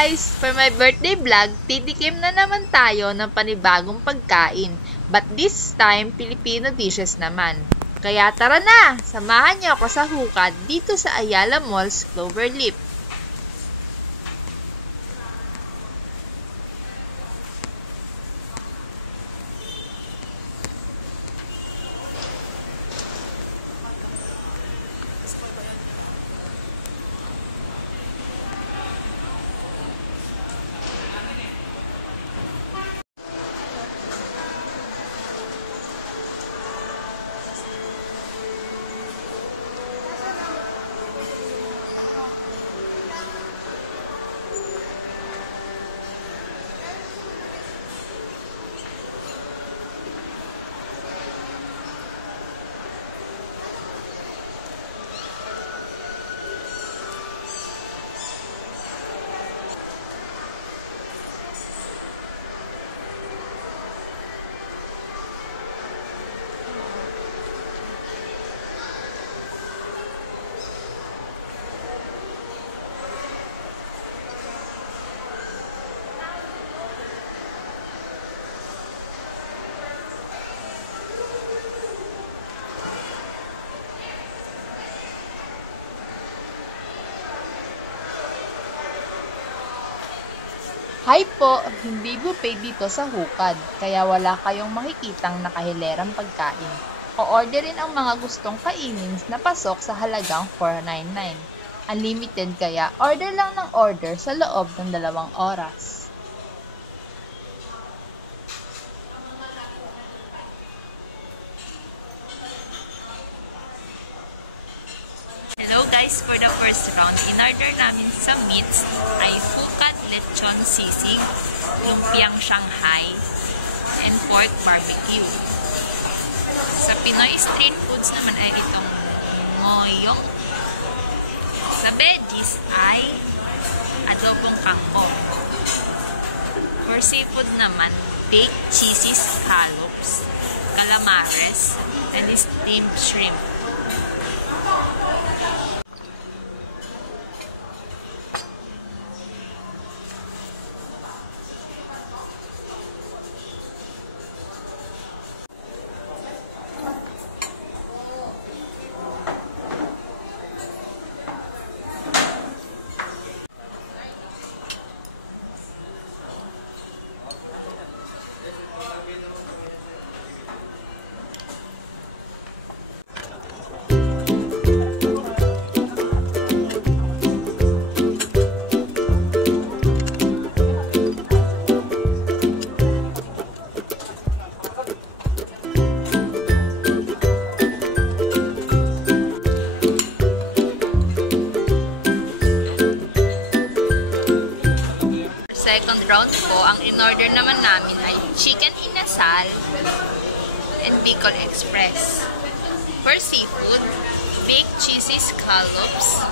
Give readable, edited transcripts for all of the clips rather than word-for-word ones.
guys! For my birthday vlog, titikim na naman tayo ng panibagong pagkain. But this time, Filipino dishes naman. Kaya tara na! Samahan niyo ako sa hukad dito sa Ayala Malls, Cloverleaf. Hi po! Hindi buffet dito sa hukad, kaya wala kayong makikitang nakahilerang pagkain. O-orderin ang mga gustong kainin na pasok sa halagang $4.99. Unlimited kaya order lang ng order sa loob ng 2 oras. Hello guys, for the first round, in-order namin sa meats ay hukad lechon sisig, lumpiang Shanghai, and pork barbecue. Sa Pinoy street foods naman ay itong ngoyong. Sa veggies ay adobong kangkong. For seafood naman, baked cheesy scallops, calamares, and steamed shrimp. Second round po, ang in-order naman namin ay chicken inasal and Bicol Express. For seafood, baked cheesy scallops,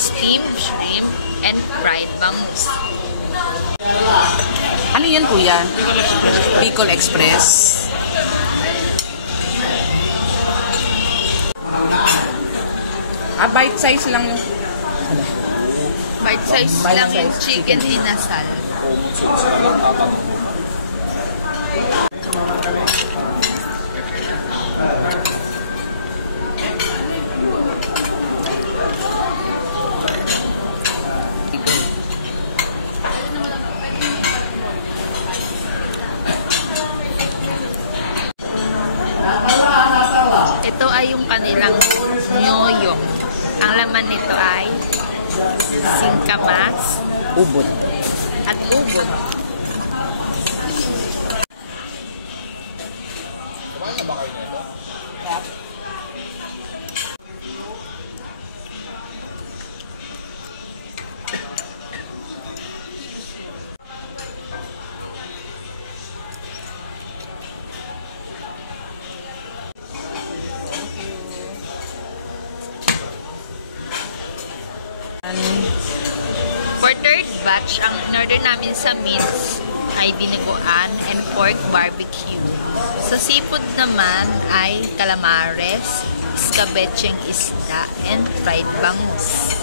steamed shrimp, and fried bangus. Ano yan kuya? Bicol Express. Bite size lang yung... Bite size lang yung chicken inasal. Ito ay yung kanilang ngoyong. Ang laman nito ay singkamas, ubod at ubod. For third batch, ang in-order namin sa meats ay dinuguan and pork barbecue. Sa seafood naman ay calamares, escabecheng isda, and fried bangus.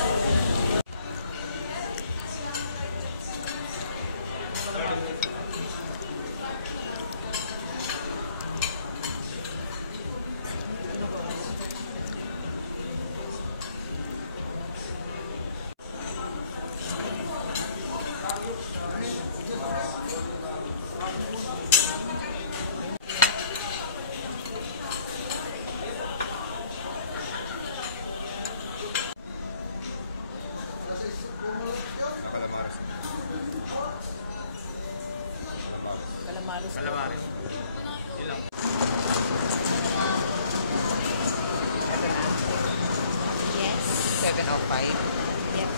Yep.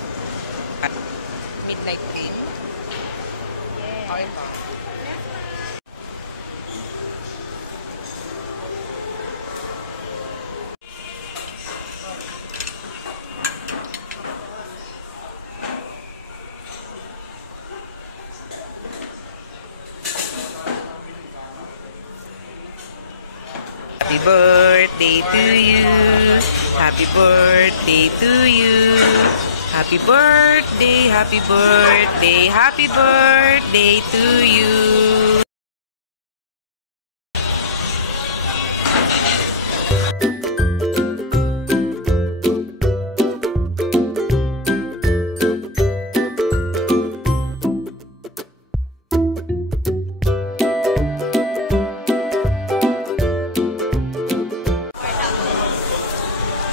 Midnight green. Yes. Okay po. Happy birthday to you. Happy birthday to you. Happy birthday, happy birthday, happy birthday to you.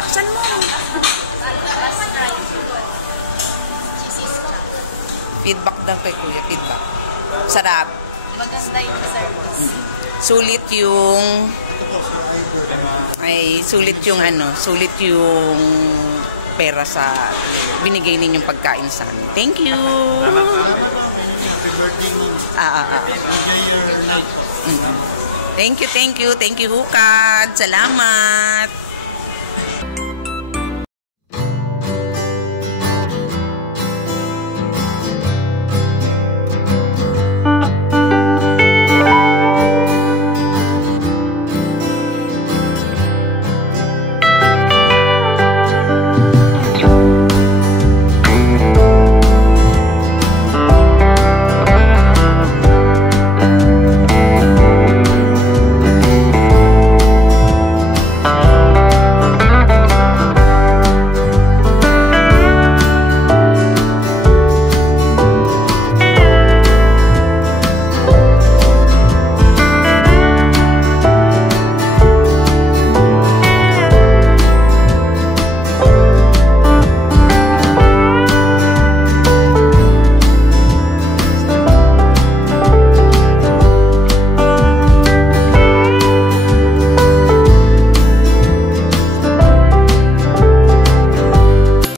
Taksan mo. Feedback daw kay Kuya, feedback. Sarap. Maganda yung service. Sulit yung sulit yung pera sa binigay ninyong pagkain sa amin. Thank you. Thank you, Hukad. Salamat.